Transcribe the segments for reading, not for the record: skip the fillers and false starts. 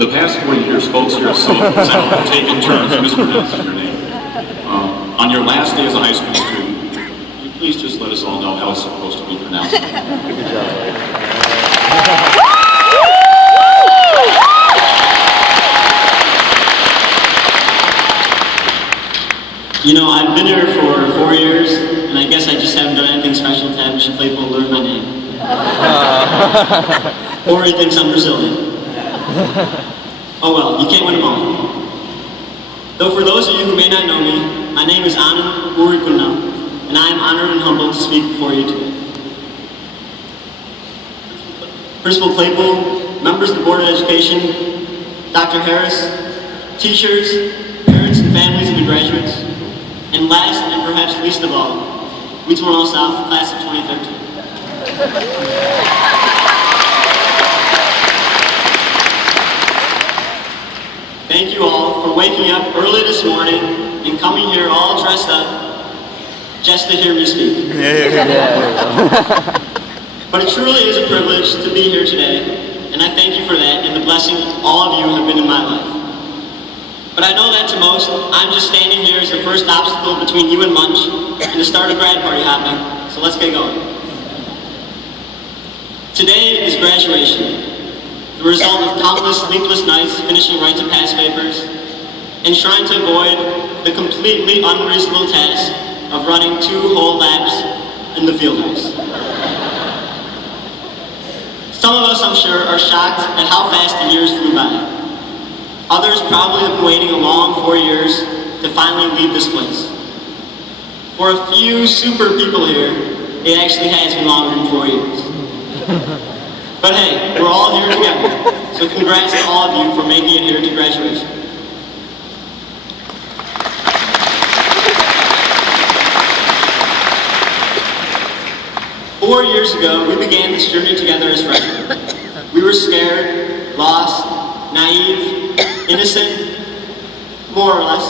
The past 4 years, folks here at South have taken turns mispronouncing your name. On your last day as a high school student, can you please just let us all know how it's supposed to be pronounced? Good job. You know, I've been here for 4 years, and I guess I just haven't done anything special to have Mr. Claypool learn my name. Or he thinks I'm Brazilian. Oh well, you can't win them all. Though for those of you who may not know me, my name is Anand, and I am honored and humbled to speak before you today. Principal Claypool, members of the Board of Education, Dr. Harris, teachers, parents and families of the graduates, and last and perhaps least of all, Wheaton South, class of 2015. Thank you all for waking up early this morning and coming here all dressed up just to hear me speak. But it truly is a privilege to be here today, and I thank you for that and the blessing all of you have been in my life. But I know that to most, I'm just standing here as the first obstacle between you and lunch and the start of grad party hopping, so let's get going. Today is graduation. The result of countless sleepless nights finishing right to pass papers and trying to avoid the completely unreasonable task of running 2 whole laps in the field house. Some of us, I'm sure, are shocked at how fast the years flew by. Others probably have been waiting a long 4 years to finally leave this place. For a few super people here, it actually has been longer than 4 years. But hey, we're all here together, so congrats to all of you for making it here to graduation. Four years ago, we began this journey together as freshmen. We were scared, lost, naive, innocent, more or less.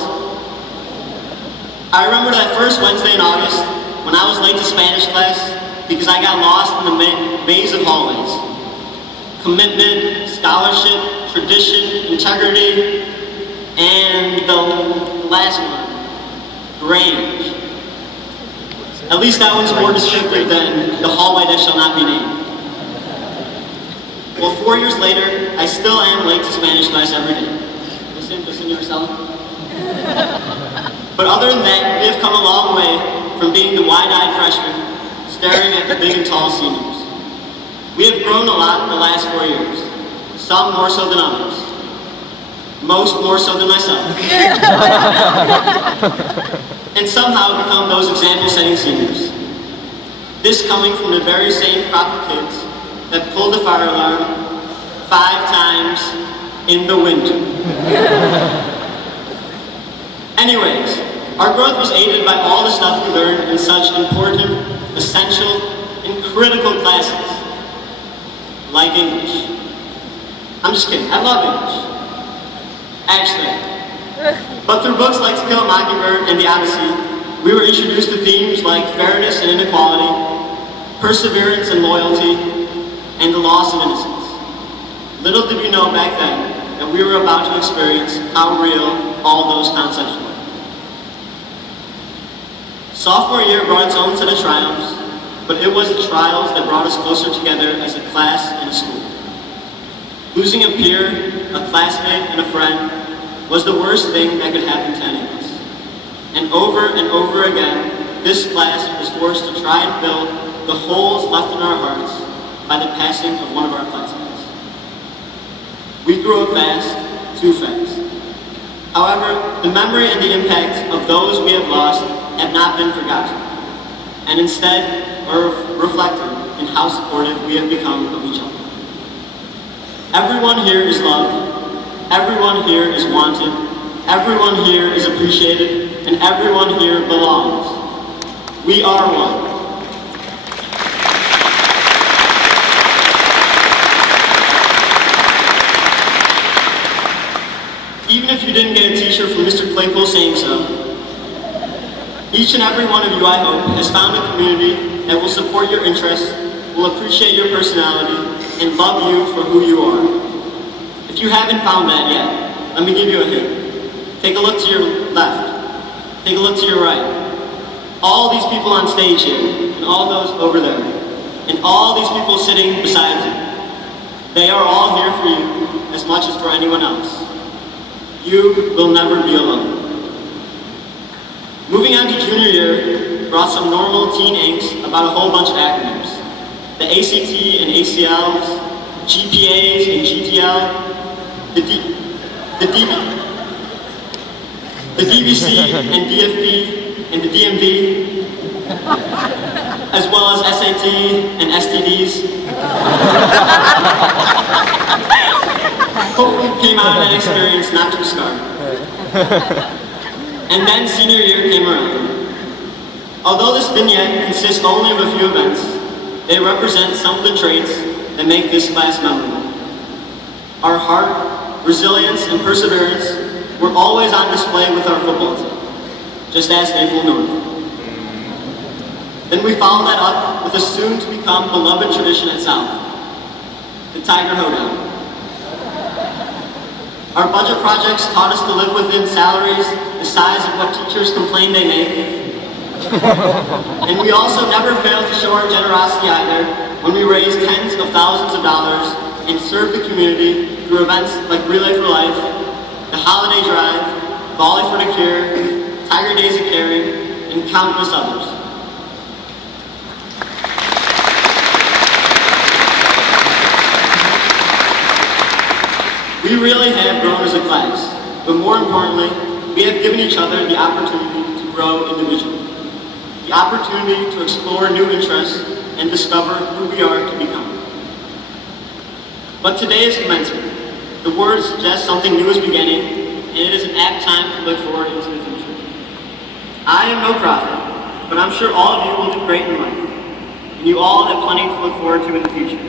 I remember that first Wednesday in August when I was late to Spanish class because I got lost in the maze of hallways. Commitment, scholarship, tradition, integrity, and the last one, range. At least that one's more descriptive than the hallway that shall not be named. Well, 4 years later, I still am late to Spanish class every day. Listen yourself. But other than that, we have come a long way from being the wide-eyed freshmen, staring at the big and tall seniors. We have grown a lot in the last 4 years, some more so than others, most more so than myself, and somehow become those example-setting seniors. This coming from the very same crop of kids that pulled the fire alarm 5 times in the winter. Anyways, our growth was aided by all the stuff we learned in such important, essential, and critical classes. Like English. I'm just kidding, I love English. Actually. But through books like To Kill a Mockingbird and The Odyssey, we were introduced to themes like fairness and inequality, perseverance and loyalty, and the loss of innocence. Little did we know back then that we were about to experience how real all those concepts were. Sophomore year brought its own set of triumphs, but it was the trials that brought us closer together as a class and a school. Losing a peer, a classmate, and a friend was the worst thing that could happen to any of us. And over again, this class was forced to try and fill the holes left in our hearts by the passing of one of our classmates. We grew up fast, too fast. However, the memory and the impact of those we have lost have not been forgotten, and instead are reflected in how supportive we have become of each other. Everyone here is loved, everyone here is wanted, everyone here is appreciated, and everyone here belongs. We are one. Even if you didn't get a t-shirt from Mr. Claypool saying so, each and every one of you, I hope, has found a community that will support your interests, will appreciate your personality, and love you for who you are. If If you haven't found that yet, let me give you a hint. Take a look to your left. Take a look to your right. All these people on stage here, and all those over there, and all these people sitting beside you, they are all here for you as much as for anyone else. You will never be alone. Moving on to junior year brought some normal teen angst about a whole bunch of acronyms. The ACT and ACLs, GPAs and GTL, the DBC and DFP and the DMV, as well as SAT and STDs. Hopefully came out of that experience not too scarred. And then senior year came around. Although this vignette consists only of a few events, they represent some of the traits that make this class memorable. Our heart, resilience, and perseverance were always on display with our football team. Just ask Naval North. Then we followed that up with a soon-to-become beloved tradition at South, the Tiger Hoedown. Our budget projects taught us to live within salaries the size of what teachers complain they make. And we also never failed to show our generosity either when we raised tens of thousands of dollars and served the community through events like Relay for Life, the Holiday Drive, Volley for the Cure, Tiger Days of Caring, and countless others. We really have grown as a class, but more importantly, we have given each other the opportunity to grow individually, the opportunity to explore new interests and discover who we are to become. But today is commencement. The word suggests something new is beginning, and it is an apt time to look forward into the future. I am no prophet, but I'm sure all of you will do great in life, and you all have plenty to look forward to in the future.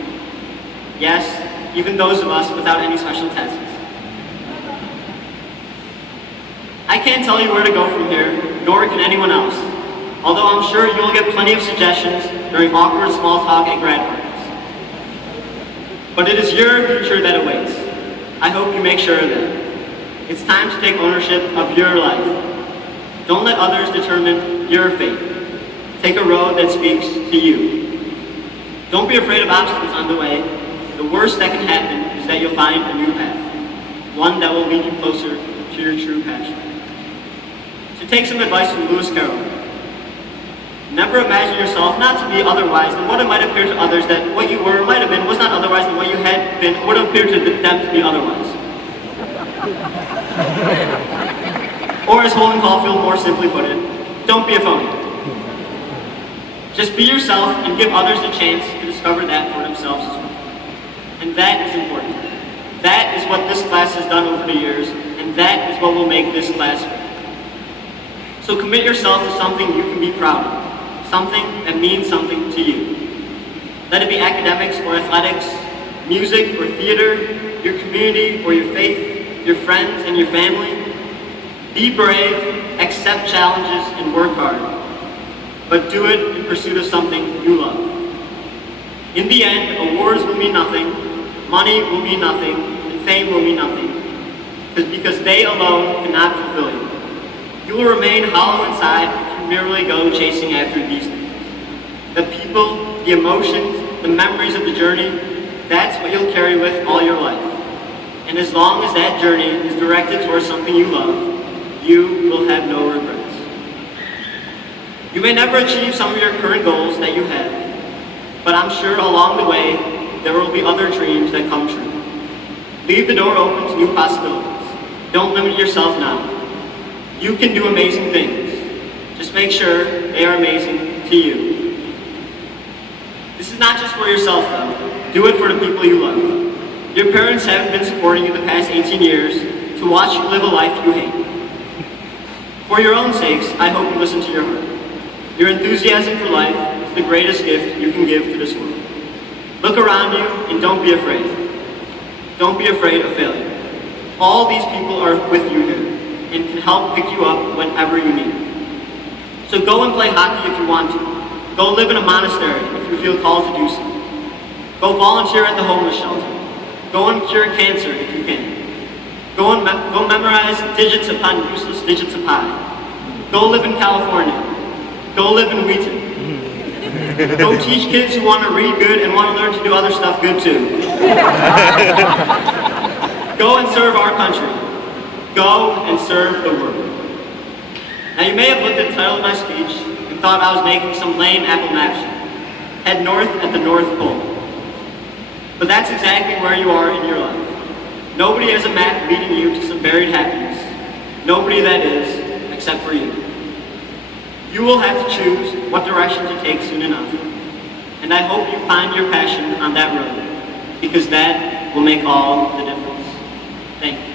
Yes, even those of us without any special tests. I can't tell you where to go from here, nor can anyone else, although I'm sure you'll get plenty of suggestions during awkward small talk at grad parties. But it is your future that awaits. I hope you make sure of that. It's time to take ownership of your life. Don't let others determine your fate. Take a road that speaks to you. Don't be afraid of obstacles on the way. The worst that can happen is that you'll find a new path, one that will lead you closer to your true passion. To take some advice from Lewis Carroll, never imagine yourself not to be otherwise than what it might appear to others that what you were, might have been, was not otherwise than what you had been, would appear to them to be otherwise. Or as Holden Caulfield more simply put it, don't be a phony. Just be yourself and give others the chance to discover that for themselves as well. And that is important. That is what this class has done over the years, and that is what will make this class great. So commit yourself to something you can be proud of, something that means something to you. Let it be academics or athletics, music or theater, your community or your faith, your friends and your family. Be brave, accept challenges, and work hard. But do it in pursuit of something you love. In the end, awards will mean nothing, money will mean nothing, and fame will mean nothing, because they alone cannot fulfill you. You will remain hollow inside if you merely go chasing after these things. The people, the emotions, the memories of the journey, that's what you'll carry with all your life. And as long as that journey is directed towards something you love, you will have no regrets. You may never achieve some of your current goals that you have, but I'm sure along the way, there will be other dreams that come true. Leave the door open to new possibilities. Don't limit yourself now. You can do amazing things. Just make sure they are amazing to you. This is not just for yourself though. Do it for the people you love. Your parents haven't been supporting you the past 18 years to watch you live a life you hate. For your own sakes, I hope you listen to your heart. Your enthusiasm for life is the greatest gift you can give to this world. Look around you and don't be afraid. Don't be afraid of failure. All these people are with you here and can help pick you up whenever you need it. So go and play hockey if you want to. Go live in a monastery if you feel called to do so. Go volunteer at the homeless shelter. Go and cure cancer if you can. Go memorize digits upon useless digits of pi. Go live in California. Go live in Wheaton. Go teach kids who want to read good and want to learn to do other stuff good too. Go and serve our country. Go and serve the world. Now you may have looked at the title of my speech and thought I was making some lame Apple Maps. Head north at the North Pole. But that's exactly where you are in your life. Nobody has a map leading you to some buried happiness. Nobody, that is, except for you. You will have to choose what direction to take soon enough. And I hope you find your passion on that road, because that will make all the difference. Thank you.